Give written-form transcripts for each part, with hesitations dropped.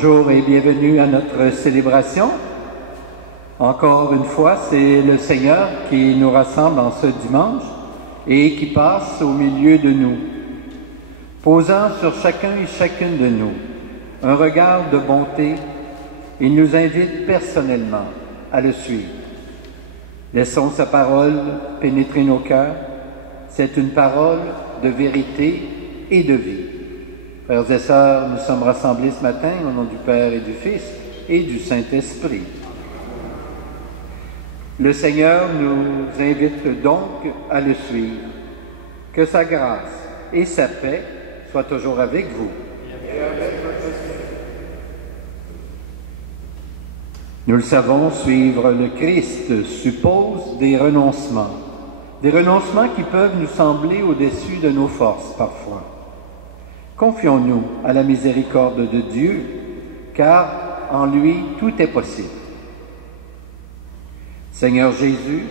Bonjour et bienvenue à notre célébration. Encore une fois, c'est le Seigneur qui nous rassemble en ce dimanche et qui passe au milieu de nous, posant sur chacun et chacune de nous un regard de bonté. Il nous invite personnellement à le suivre. Laissons sa parole pénétrer nos cœurs. C'est une parole de vérité et de vie. Frères et sœurs, nous sommes rassemblés ce matin au nom du Père et du Fils et du Saint-Esprit. Le Seigneur nous invite donc à le suivre. Que sa grâce et sa paix soient toujours avec vous. Nous le savons, suivre le Christ suppose des renoncements qui peuvent nous sembler au-dessus de nos forces parfois. Confions-nous à la miséricorde de Dieu, car en lui tout est possible. Seigneur Jésus,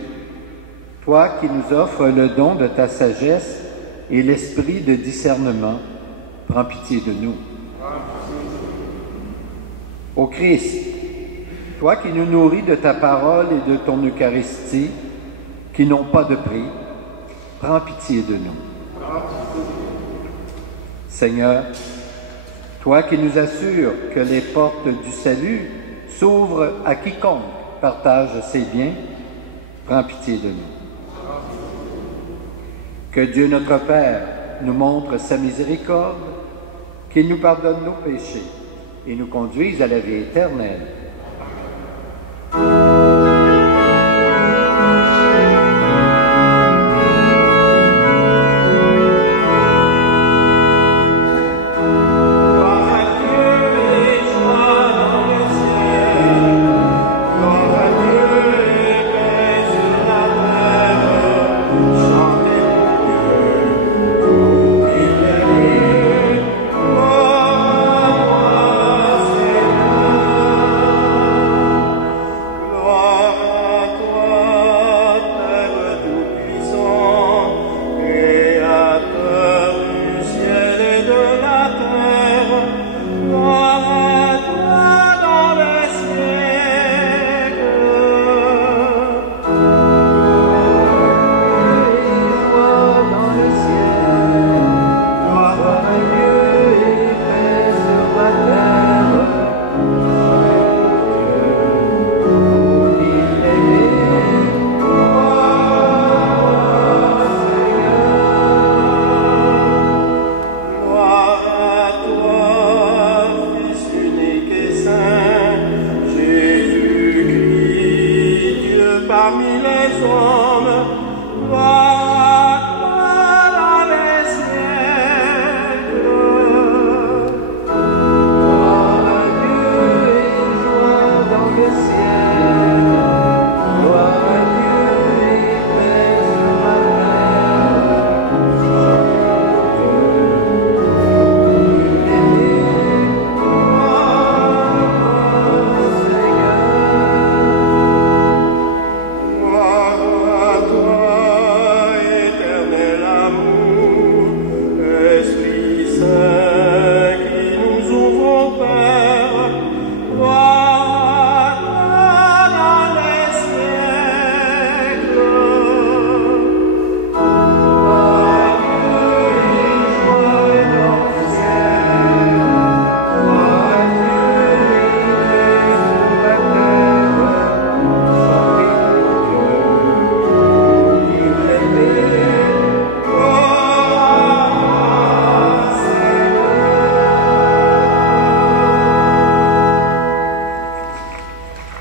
toi qui nous offres le don de ta sagesse et l'esprit de discernement, prends pitié de nous. Ô Christ, toi qui nous nourris de ta parole et de ton Eucharistie, qui n'ont pas de prix, prends pitié de nous. Seigneur, toi qui nous assures que les portes du salut s'ouvrent à quiconque partage ses biens, prends pitié de nous. Que Dieu notre Père nous montre sa miséricorde, qu'il nous pardonne nos péchés et nous conduise à la vie éternelle.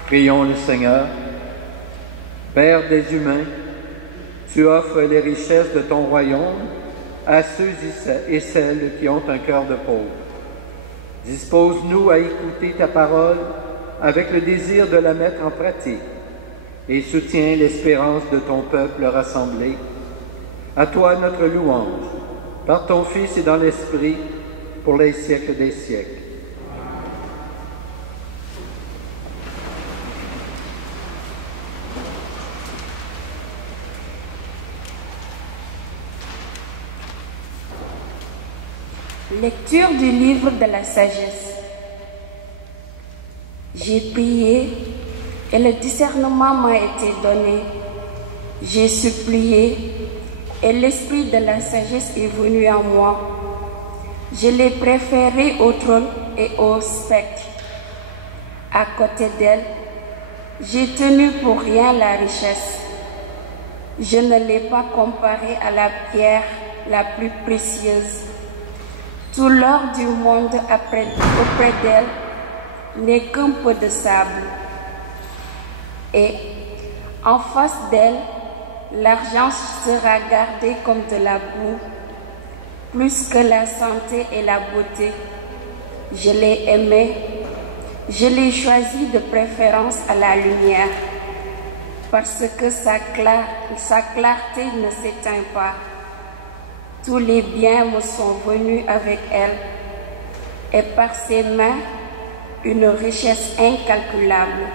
Prions le Seigneur. Père des humains, tu offres les richesses de ton royaume à ceux et celles qui ont un cœur de pauvre. Dispose-nous à écouter ta parole avec le désir de la mettre en pratique et soutiens l'espérance de ton peuple rassemblé. À toi notre louange, par ton Fils et dans l'Esprit, pour les siècles des siècles. Lecture du livre de la sagesse. J'ai prié et le discernement m'a été donné. J'ai supplié et l'esprit de la sagesse est venu en moi. Je l'ai préféré au trône et au spectre. À côté d'elle, j'ai tenu pour rien la richesse. Je ne l'ai pas comparée à la pierre la plus précieuse. Tout l'or du monde auprès d'elle n'est qu'un peu de sable. Et en face d'elle, l'argent sera gardé comme de la boue, plus que la santé et la beauté. Je l'ai aimé, je l'ai choisi de préférence à la lumière, parce que sa clarté ne s'éteint pas. Tous les biens me sont venus avec elle, et par ses mains, une richesse incalculable.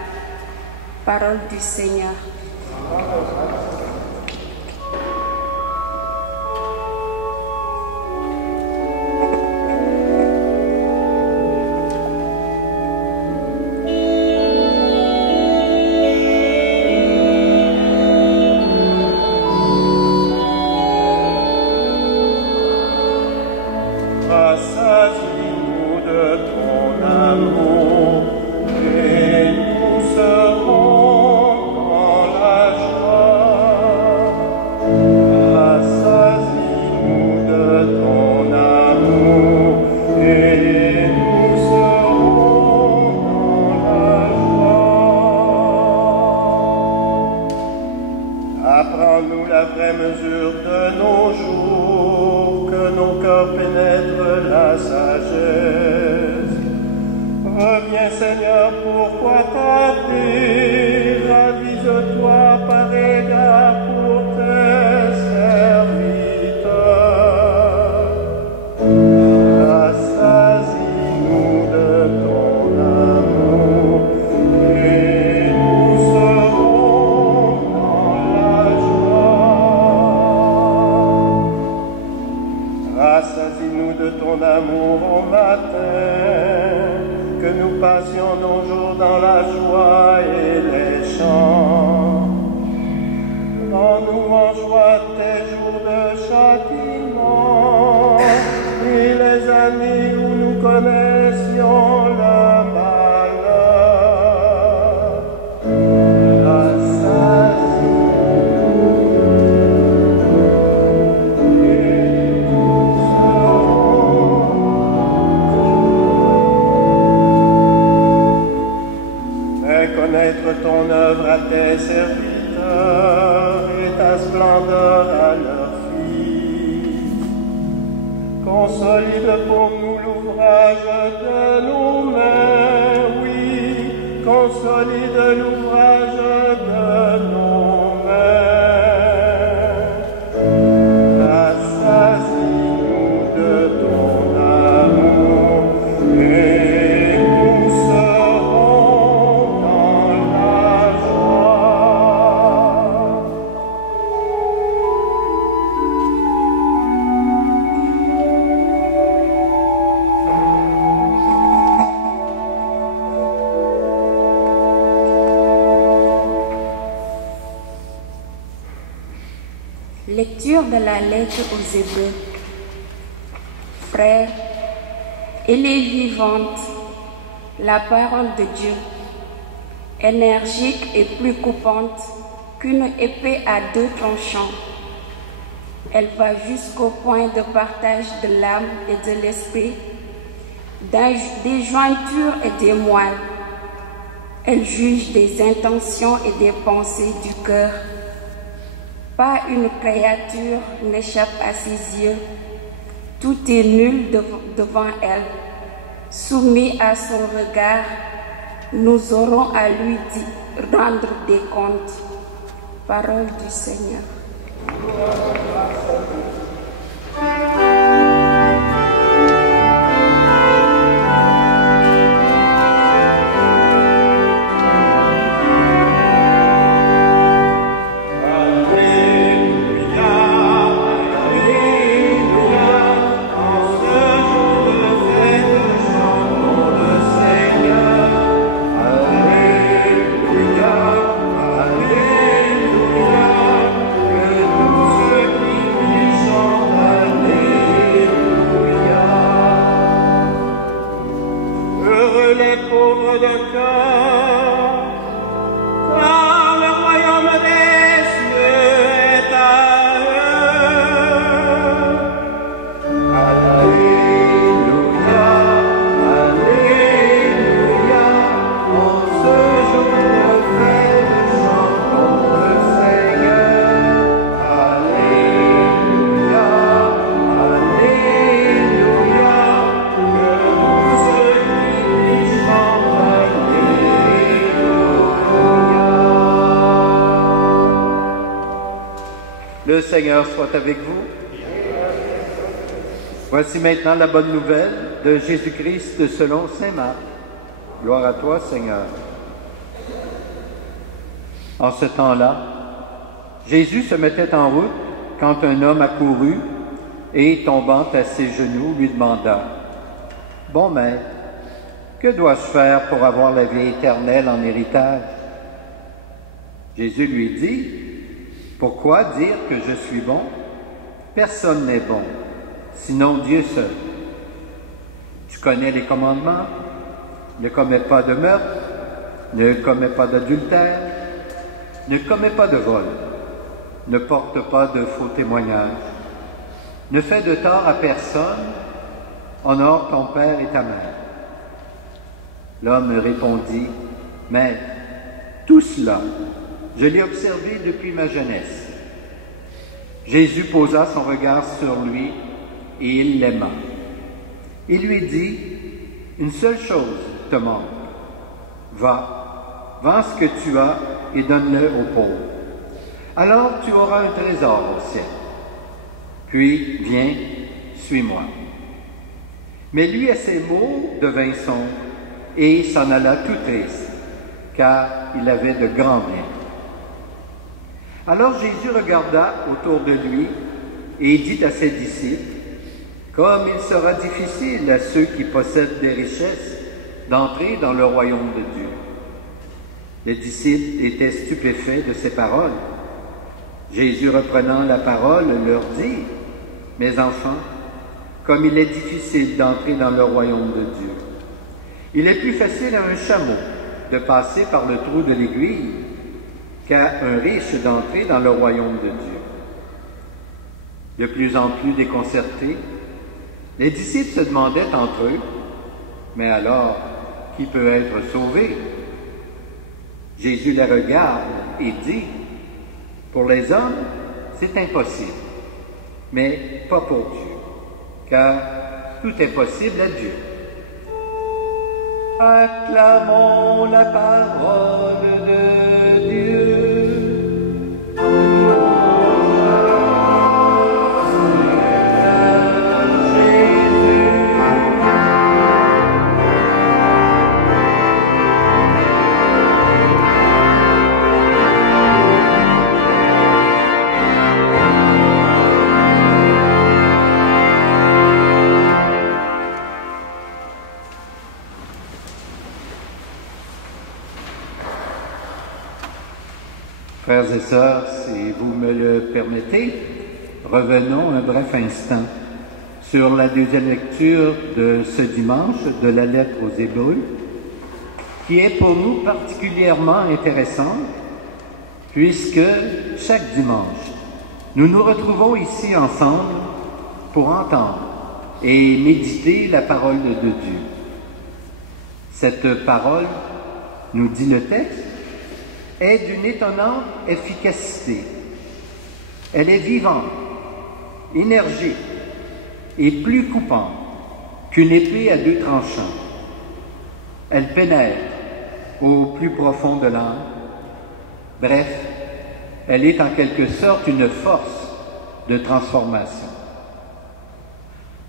Parole du Seigneur. Rassasie-nous de ton amour et nous serons dans la joie. Rassasie-nous de ton amour et nous serons dans la joie. Apprends-nous la vraie mesure de nos jours, que nos cœurs pénètrent la sagesse. Reviens Seigneur, pourquoi tarder? Ravise-toi par égard pour tes serviteurs. Rassasie-nous de ton amour et nous serons dans la joie. Rassasie-nous de ton amour au matin, que nous passions nos jours dans la joie et les chants. Rends-nous en joie tes jours de châtiment et les années où nous connaissions le malheur. Connaître ton œuvre à tes serviteurs et ta splendeur à leurs fils. Consolide pour nous l'ouvrage de nos mains, oui, consolide l'ouvrage de nos mains. Rassasie-nous de ton amour et nous serons dans la joie. Lecture de la lettre aux Hébreux. Frères, elle est vivante, la parole de Dieu, énergique et plus coupante qu'une épée à deux tranchants. Elle va jusqu'au point de partage de l'âme et de l'esprit, des jointures et des moelles. Elle juge des intentions et des pensées du cœur. Pas une créature n'échappe à ses yeux. Tout est nul devant elle. Soumis à son regard, nous aurons à lui rendre des comptes. Parole du Seigneur. Alléluia, Seigneur soit avec vous. Voici maintenant la bonne nouvelle de Jésus-Christ selon saint Marc. Gloire à toi, Seigneur. En ce temps-là, Jésus se mettait en route quand un homme accourut et, tombant à ses genoux, lui demanda « Bon maître, que dois-je faire pour avoir la vie éternelle en héritage? » Jésus lui dit « Pourquoi dire que je suis bon? Personne n'est bon, sinon Dieu seul. Tu connais les commandements, ne commets pas de meurtre, ne commets pas d'adultère, ne commets pas de vol, ne porte pas de faux témoignages, ne fais de tort à personne, honore ton père et ta mère. » L'homme répondit, « Maître, tout cela, je l'ai observé depuis ma jeunesse. » Jésus posa son regard sur lui et il l'aima. Il lui dit, « Une seule chose te manque. Va, vends ce que tu as et donne-le aux pauvres. Alors tu auras un trésor au ciel. Puis viens, suis-moi. » Mais lui, à ces mots, devint sombre et s'en alla tout triste, car il avait de grands biens. Alors Jésus regarda autour de lui et dit à ses disciples, « Comme il sera difficile à ceux qui possèdent des richesses d'entrer dans le royaume de Dieu. » Les disciples étaient stupéfaits de ces paroles. Jésus, reprenant la parole, leur dit, « Mes enfants, comme il est difficile d'entrer dans le royaume de Dieu, il est plus facile à un chameau de passer par le trou de l'aiguille qu'à un riche d'entrer dans le royaume de Dieu. » De plus en plus déconcertés, les disciples se demandaient entre eux, « Mais alors, qui peut être sauvé? » Jésus les regarde et dit, « Pour les hommes, c'est impossible, mais pas pour Dieu, car tout est possible à Dieu. » Acclamons la parole de Dieu. Frères et sœurs, si vous me le permettez, revenons un bref instant sur la deuxième lecture de ce dimanche de la lettre aux Hébreux, qui est pour nous particulièrement intéressante, puisque chaque dimanche, nous nous retrouvons ici ensemble pour entendre et méditer la parole de Dieu. Cette parole, nous dit le texte, est d'une étonnante efficacité. Elle est vivante, énergique et plus coupante qu'une épée à deux tranchants. Elle pénètre au plus profond de l'âme. Bref, elle est en quelque sorte une force de transformation.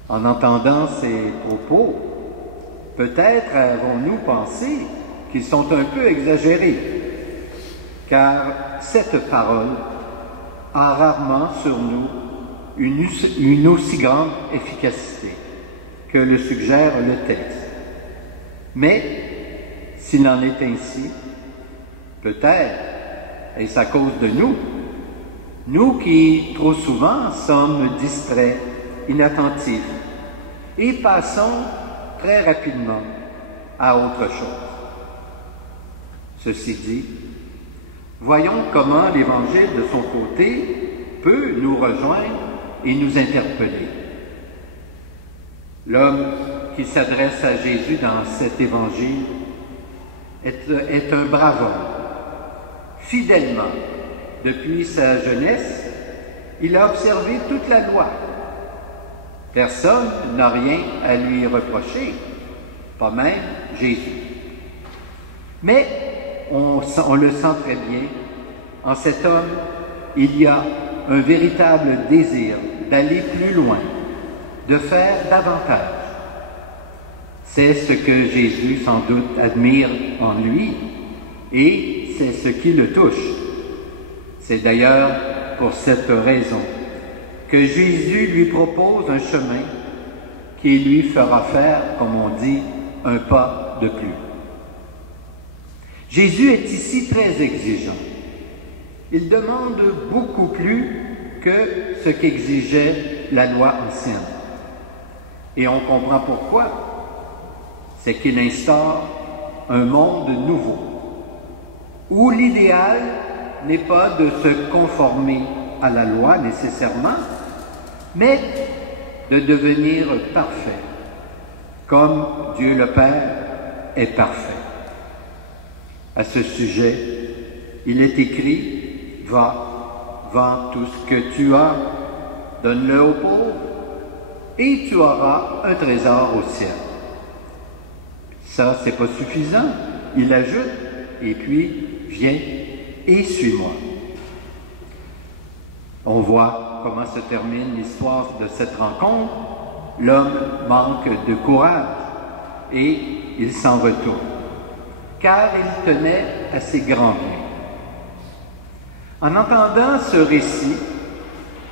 En entendant ces propos, peut-être avons-nous pensé qu'ils sont un peu exagérés, car cette parole a rarement sur nous une aussi grande efficacité que le suggère le texte. Mais, s'il en est ainsi, peut-être est-ce à cause de nous, nous qui trop souvent sommes distraits, inattentifs, et passons très rapidement à autre chose. Ceci dit, voyons comment l'Évangile, de son côté, peut nous rejoindre et nous interpeller. L'homme qui s'adresse à Jésus dans cet Évangile est un brave homme. Fidèlement, depuis sa jeunesse, il a observé toute la loi. Personne n'a rien à lui reprocher, pas même Jésus. Mais on le sent très bien, en cet homme, il y a un véritable désir d'aller plus loin, de faire davantage. C'est ce que Jésus sans doute admire en lui et c'est ce qui le touche. C'est d'ailleurs pour cette raison que Jésus lui propose un chemin qui lui fera faire, comme on dit, un pas de plus. Jésus est ici très exigeant. Il demande beaucoup plus que ce qu'exigeait la loi ancienne. Et on comprend pourquoi. C'est qu'il instaure un monde nouveau, où l'idéal n'est pas de se conformer à la loi nécessairement, mais de devenir parfait, comme Dieu le Père est parfait. À ce sujet, il est écrit, « Va, vends tout ce que tu as, donne-le aux pauvres, et tu auras un trésor au ciel. » Ça, c'est pas suffisant. Il ajoute, et puis, viens et suis-moi. On voit comment se termine l'histoire de cette rencontre. L'homme manque de courage et il s'en retourne, car il tenait à ses grands biens. En entendant ce récit,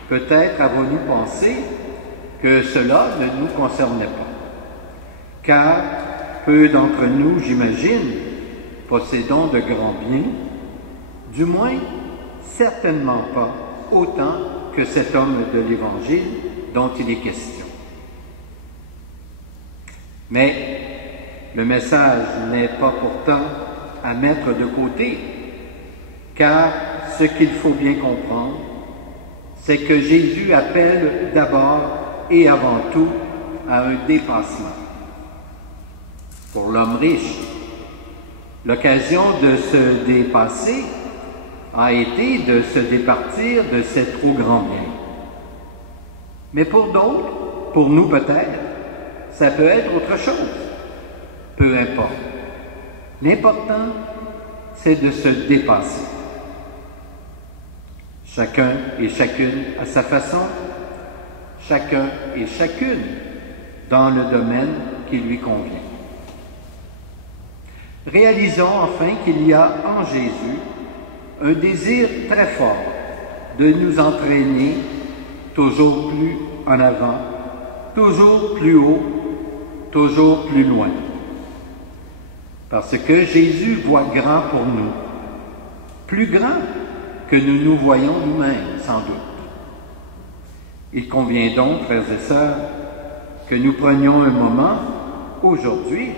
peut-être avons-nous pensé que cela ne nous concernait pas, car peu d'entre nous, j'imagine, possédons de grands biens, du moins certainement pas autant que cet homme de l'Évangile dont il est question. Mais le message n'est pas pourtant à mettre de côté, car ce qu'il faut bien comprendre, c'est que Jésus appelle d'abord et avant tout à un dépassement. Pour l'homme riche, l'occasion de se dépasser a été de se départir de ses trop grands biens. Mais pour d'autres, pour nous peut-être, ça peut être autre chose. Peu importe. L'important, c'est de se dépasser. Chacun et chacune à sa façon, chacun et chacune dans le domaine qui lui convient. Réalisons enfin qu'il y a en Jésus un désir très fort de nous entraîner toujours plus en avant, toujours plus haut, toujours plus loin. Parce que Jésus voit grand pour nous, plus grand que nous nous voyons nous-mêmes, sans doute. Il convient donc, frères et sœurs, que nous prenions un moment, aujourd'hui,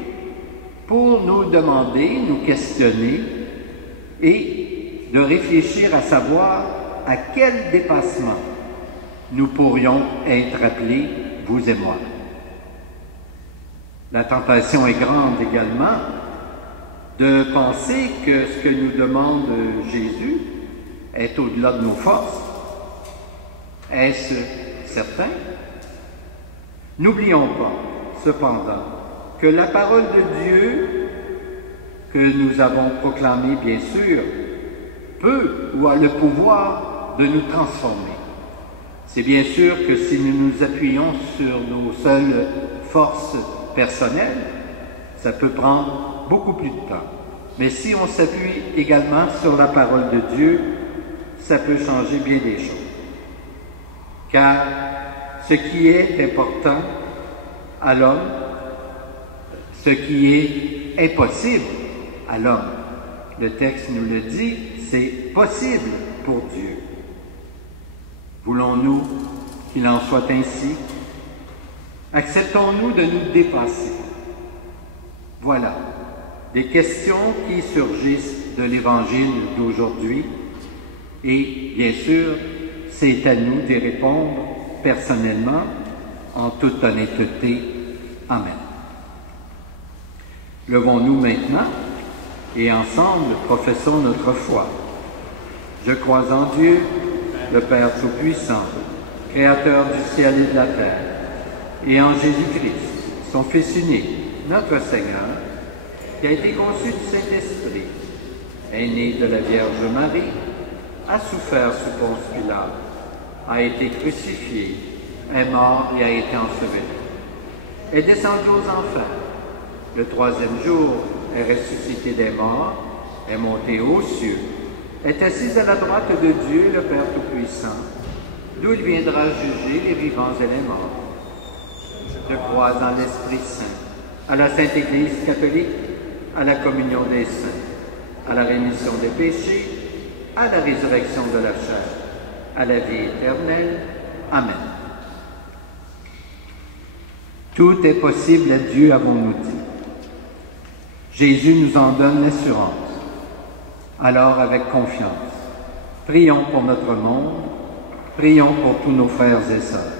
pour nous demander, nous questionner et de réfléchir à savoir à quel dépassement nous pourrions être appelés, vous et moi. La tentation est grande également de penser que ce que nous demande Jésus est au-delà de nos forces. Est-ce certain? N'oublions pas, cependant, que la parole de Dieu, que nous avons proclamée bien sûr, peut ou a le pouvoir de nous transformer. C'est bien sûr que si nous nous appuyons sur nos seules forces personnelles, ça peut prendre beaucoup plus de temps. Mais si on s'appuie également sur la parole de Dieu, ça peut changer bien des choses. Car ce qui est important à l'homme, ce qui est impossible à l'homme, le texte nous le dit, c'est possible pour Dieu. Voulons-nous qu'il en soit ainsi? Acceptons-nous de nous dépasser? Voilà, des questions qui surgissent de l'Évangile d'aujourd'hui et, bien sûr, c'est à nous d'y répondre personnellement, en toute honnêteté. Amen. Levons-nous maintenant et ensemble professons notre foi. Je crois en Dieu, le Père Tout-Puissant, Créateur du ciel et de la terre, et en Jésus-Christ, son Fils unique, notre Seigneur, qui a été conçu du Saint-Esprit, est né de la Vierge Marie, a souffert sous Ponce Pilate, a été crucifié, est mort et a été enseveli. Est descendu aux enfers. Le troisième jour est ressuscité des morts, est monté aux cieux, est assis à la droite de Dieu, le Père Tout-Puissant, d'où il viendra juger les vivants et les morts. Je crois en l'Esprit Saint, à la Sainte Église catholique, à la communion des saints, à la rémission des péchés, à la résurrection de la chair, à la vie éternelle. Amen. Tout est possible à Dieu, avons-nous dit. Jésus nous en donne l'assurance. Alors, avec confiance, prions pour notre monde, prions pour tous nos frères et sœurs.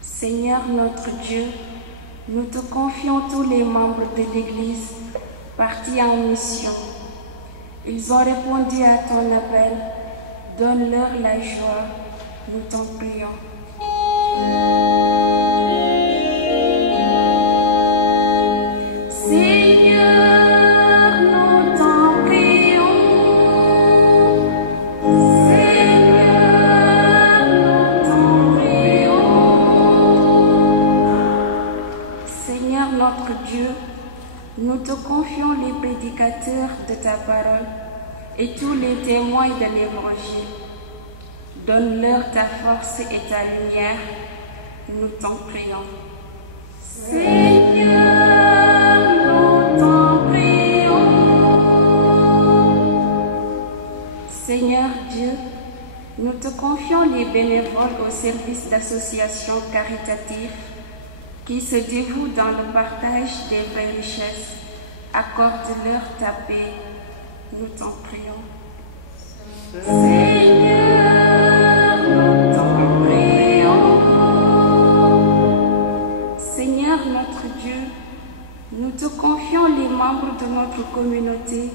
Seigneur notre Dieu, nous te confions tous les membres de l'Église partis en mission. Ils ont répondu à ton appel. Donne-leur la joie, nous t'en prions. Seigneur, nous t'en prions. Seigneur, nous t'en prions. Seigneur notre Dieu, nous te confions les prédicateurs de ta parole et tous les témoins de l'Évangile. Donne-leur ta force et ta lumière, nous t'en prions. Seigneur, nous t'en prions. Seigneur Dieu, nous te confions les bénévoles au service d'associations caritatives qui se dévouent dans le partage des vraies richesses. Accorde-leur ta paix, nous t'en prions. Seigneur, nous t'en prions. Seigneur notre Dieu, nous te confions les membres de notre communauté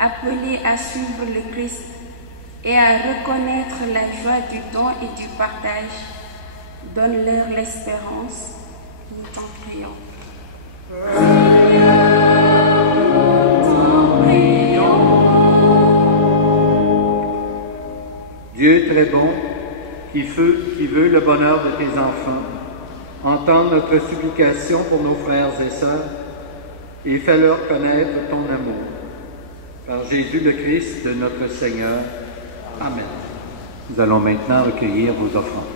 appelés à suivre le Christ et à reconnaître la joie du don et du partage. Donne-leur l'espérance, nous t'en prions. Dieu très bon, qui veut le bonheur de tes enfants, entends notre supplication pour nos frères et sœurs et fais-leur connaître ton amour. Par Jésus le Christ, notre Seigneur. Amen. Nous allons maintenant recueillir vos offrandes.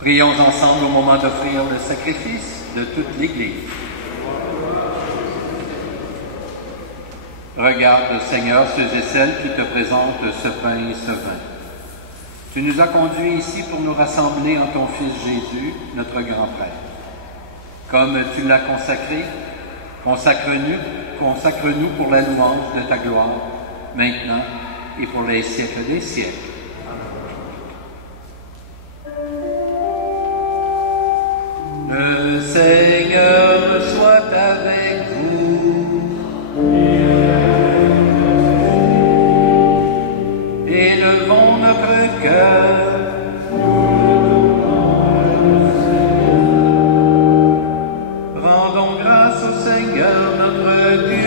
Prions ensemble au moment d'offrir le sacrifice de toute l'Église. Regarde, Seigneur, ceux et celles qui te présentent ce pain et ce vin. Tu nous as conduits ici pour nous rassembler en ton Fils Jésus, notre grand prêtre. Comme tu l'as consacré, consacre-nous pour la louange de ta gloire, maintenant et pour les siècles des siècles. Le Seigneur soit avec vous. Élevons notre cœur. Rendons grâce au Seigneur notre Dieu.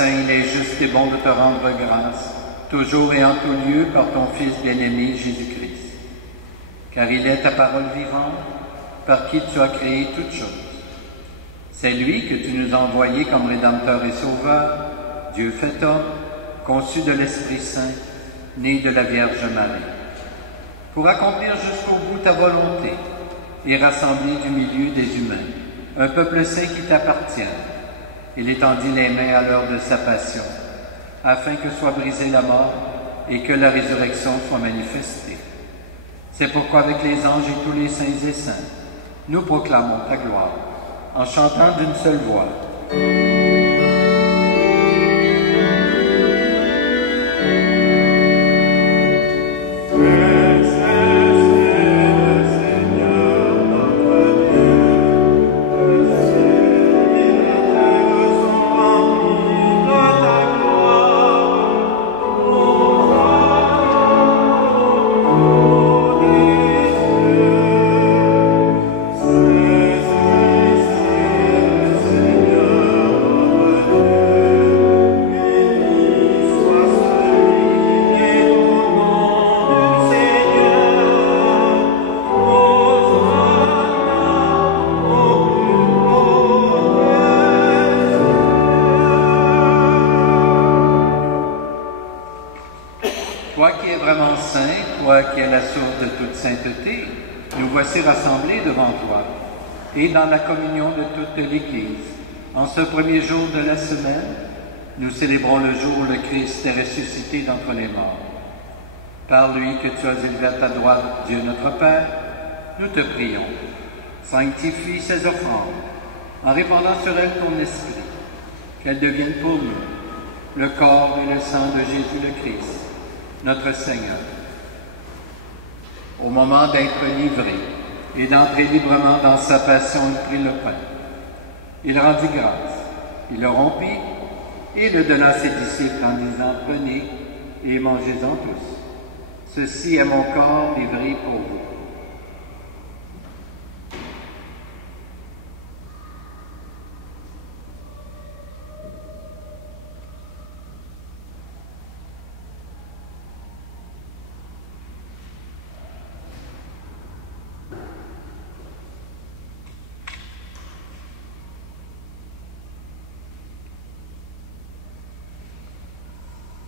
saint, il est juste et bon de te rendre grâce, toujours et en tout lieu, par ton Fils bien-aimé Jésus-Christ. Car il est ta parole vivante, par qui tu as créé toutes choses. C'est lui que tu nous as envoyé comme Rédempteur et Sauveur, Dieu fait homme, conçu de l'Esprit Saint, né de la Vierge Marie, pour accomplir jusqu'au bout ta volonté et rassembler du milieu des humains un peuple saint qui t'appartienne. Il étendit les mains à l'heure de sa passion, afin que soit brisée la mort et que la résurrection soit manifestée. C'est pourquoi avec les anges et tous les saints et saintes, nous proclamons ta gloire, en chantant d'une seule voix. Toi qui es vraiment saint, toi qui es la source de toute sainteté, nous voici rassemblés devant toi et dans la communion de toute l'Église. En ce premier jour de la semaine, nous célébrons le jour où le Christ est ressuscité d'entre les morts. Par lui que tu as élevé à ta droite, Dieu notre Père, nous te prions. Sanctifie ces offrandes en répandant sur elles ton esprit, qu'elles deviennent pour nous le corps et le sang de Jésus le Christ, notre Seigneur. Au moment d'être livré et d'entrer librement dans sa passion, il prit le pain. Il rendit grâce, il le rompit et le donna à ses disciples en disant, « Prenez et mangez-en tous. Ceci est mon corps livré pour vous. »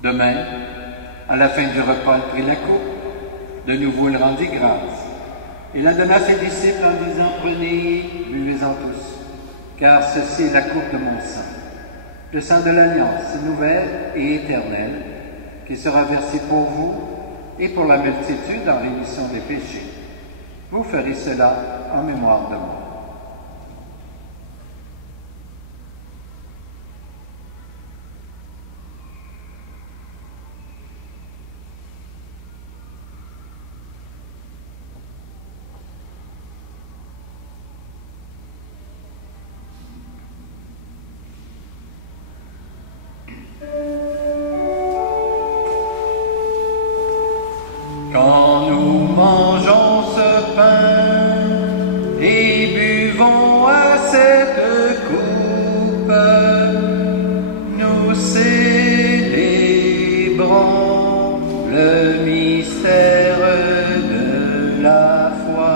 Demain, à la fin du repas, il prit la coupe. De nouveau, il rendit grâce. Il la donna à ses disciples en disant, « Prenez, buvez-en tous, car ceci est la coupe de mon sang, le sang de l'alliance nouvelle et éternelle, qui sera versé pour vous et pour la multitude en rémission des péchés. Vous ferez cela en mémoire de moi. » Quand nous mangeons ce pain et buvons à cette coupe, nous célébrons le mystère de la foi.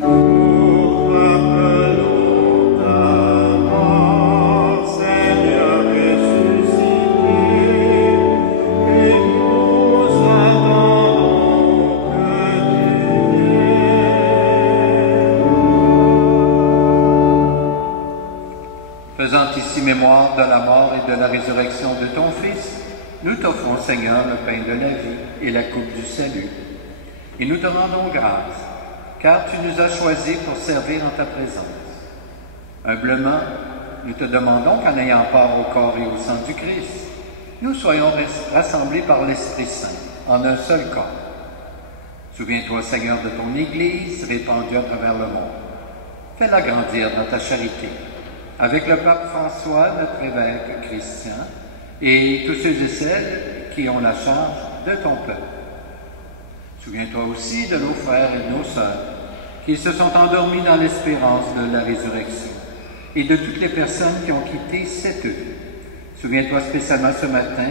Nous rappelons ta mort, Seigneur ressuscité, et nous attendons que tu viennes. Faisant ici mémoire de la mort et de la résurrection de ton Fils, nous t'offrons, Seigneur, le pain de la vie et la coupe du salut. Et nous te rendons grâce, car tu nous as choisis pour servir en ta présence. Humblement, nous te demandons qu'en ayant part au corps et au sang du Christ, nous soyons rassemblés par l'Esprit Saint en un seul corps. Souviens-toi, Seigneur, de ton Église répandue à travers le monde. Fais-la grandir dans ta charité, avec le pape François, notre évêque Christian, et tous ceux et celles qui ont la charge de ton peuple. Souviens-toi aussi de nos frères et de nos sœurs qui se sont endormis dans l'espérance de la résurrection, et de toutes les personnes qui ont quitté cette vie. Souviens-toi spécialement ce matin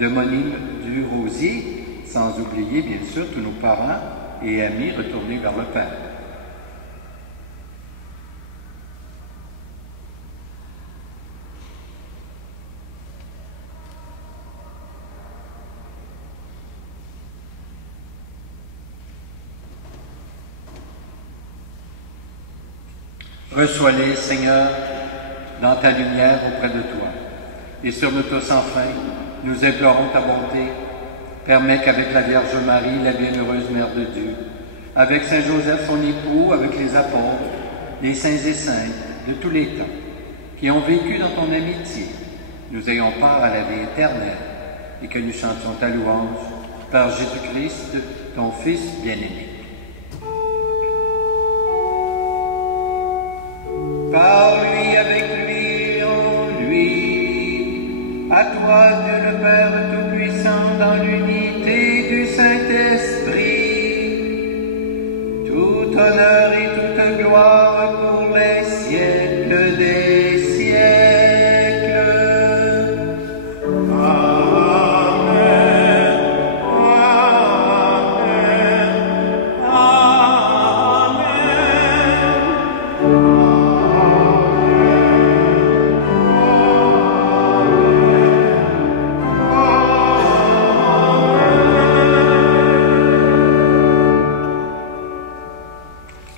de Monique Durosier, sans oublier bien sûr tous nos parents et amis retournés vers le Père. Reçois-les, Seigneur, dans ta lumière auprès de toi. Et sur nous tous enfin, nous implorons ta bonté. Permets qu'avec la Vierge Marie, la bienheureuse Mère de Dieu, avec Saint Joseph, son époux, avec les apôtres, les saints et saintes de tous les temps, qui ont vécu dans ton amitié, nous ayons part à la vie éternelle et que nous chantions ta louange par Jésus-Christ, ton Fils bien-aimé. Par lui, avec lui, en lui, à toi, Dieu le Père Tout-Puissant, dans l'unité du Saint-Esprit, tout honneur et toute gloire pour les siècles des siècles. Amen. Amen. Amen.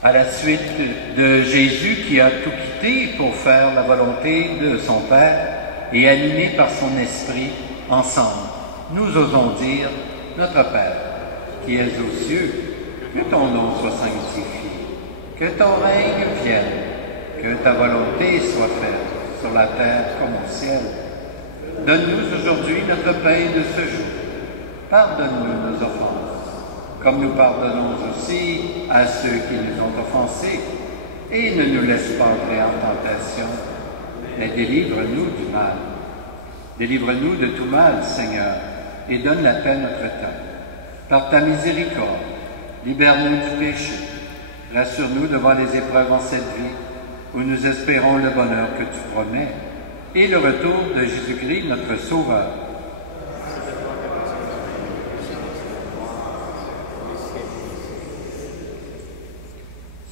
À la suite de Jésus qui a tout quitté pour faire la volonté de son Père et animé par son esprit, ensemble, nous osons dire, notre Père, qui es aux cieux, que ton nom soit sanctifié, que ton règne vienne, que ta volonté soit faite sur la terre comme au ciel. Donne-nous aujourd'hui notre pain de ce jour. Pardonne-nous nos offenses, comme nous pardonnons aussi à ceux qui nous ont offensés. Et ne nous laisse pas entrer en tentation, mais délivre-nous du mal. Délivre-nous de tout mal, Seigneur, et donne la paix à notre temps. Par ta miséricorde, libère-nous du péché. Rassure-nous devant les épreuves en cette vie, où nous espérons le bonheur que tu promets, et le retour de Jésus-Christ, notre Sauveur.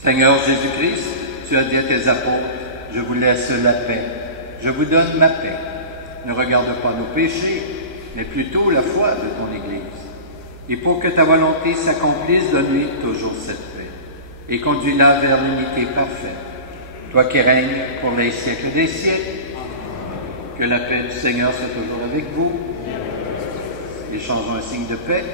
Seigneur Jésus-Christ, tu as dit à tes apôtres, je vous laisse la paix, je vous donne ma paix. Ne regarde pas nos péchés, mais plutôt la foi de ton Église. Et pour que ta volonté s'accomplisse, donne-lui toujours cette paix, et conduis-la vers l'unité parfaite. Toi qui règnes pour les siècles des siècles, que la paix du Seigneur soit toujours avec vous. Échangeons un signe de paix.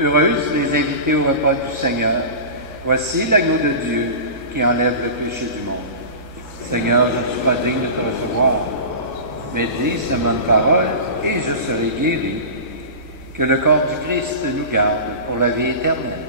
Heureuses les invités au repas du Seigneur, Voici l'agneau de Dieu qui enlève le péché du monde. Seigneur, je ne suis pas digne de te recevoir, mais dis seulement une parole et je serai guéri. Que le corps du Christ nous garde pour la vie éternelle.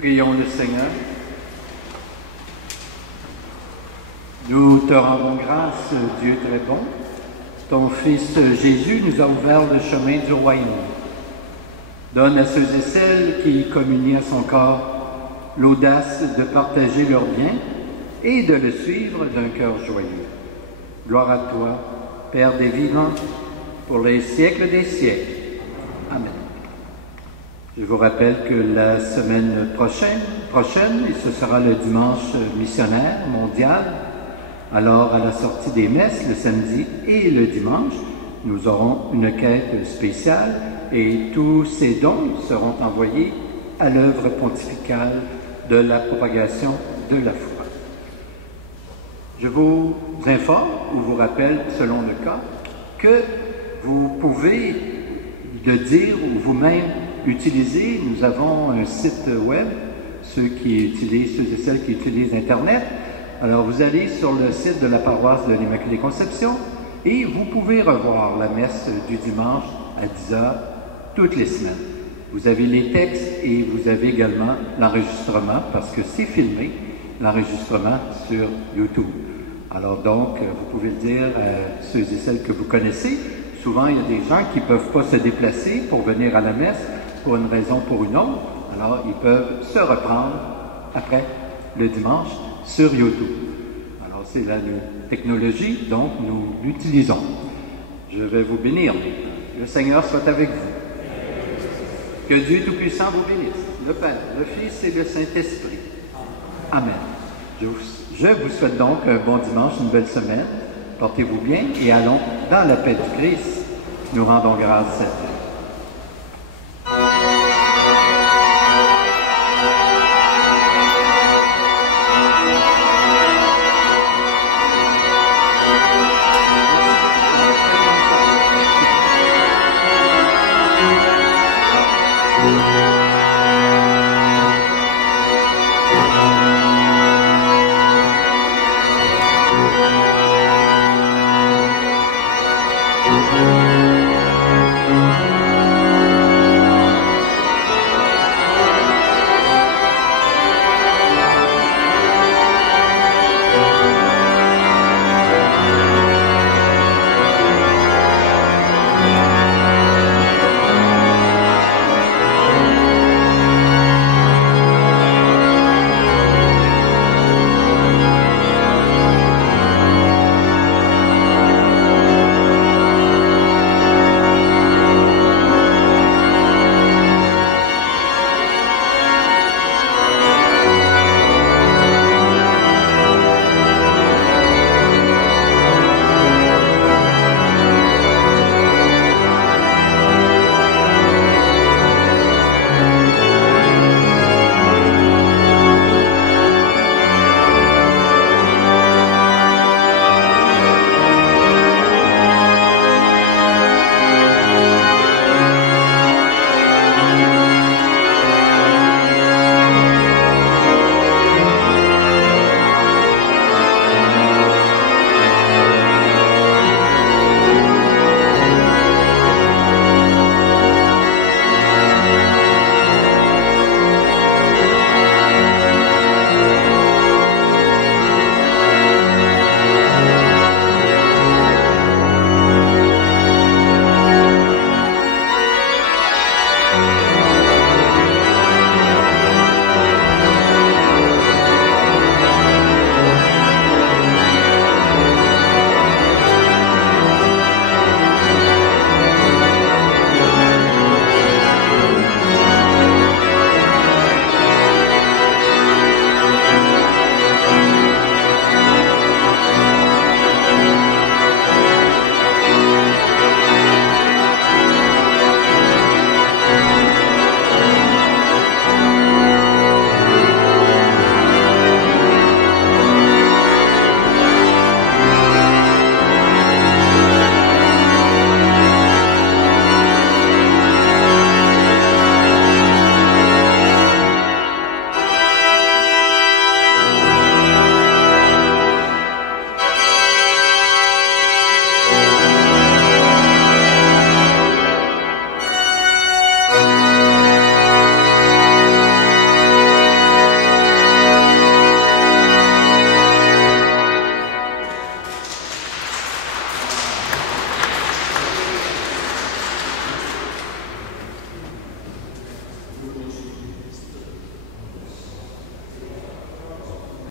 Prions le Seigneur. Nous te rendons grâce, Dieu très bon. Ton Fils Jésus nous a ouvert le chemin du royaume. Donne à ceux et celles qui communient à son corps l'audace de partager leurs biens et de le suivre d'un cœur joyeux. Gloire à toi, Père des vivants, pour les siècles des siècles. Amen. Je vous rappelle que la semaine prochaine, et ce sera le dimanche missionnaire mondial, alors à la sortie des messes, le samedi et le dimanche, nous aurons une quête spéciale et tous ces dons seront envoyés à l'œuvre pontificale de la propagation de la foi. Je vous informe ou vous rappelle, selon le cas, que vous pouvez le dire ou vous-même utiliser. Nous avons un site web, ceux et celles qui utilisent Internet. Alors, vous allez sur le site de la paroisse de l'Immaculée Conception et vous pouvez revoir la messe du dimanche à 10h toutes les semaines. Vous avez les textes et vous avez également l'enregistrement, parce que c'est filmé, l'enregistrement sur YouTube. Alors donc, vous pouvez le dire à ceux et celles que vous connaissez. Souvent, il y a des gens qui ne peuvent pas se déplacer pour venir à la messe pour une raison ou pour une autre. Alors, ils peuvent se reprendre après le dimanche sur YouTube. Alors, c'est la technologie, donc nous l'utilisons. Je vais vous bénir. Le Seigneur soit avec vous. Que Dieu Tout-Puissant vous bénisse, le Père, le Fils et le Saint-Esprit. Amen. Je vous souhaite donc un bon dimanche, une belle semaine. Portez-vous bien et allons dans la paix du Christ. Nous rendons grâce à Dieu.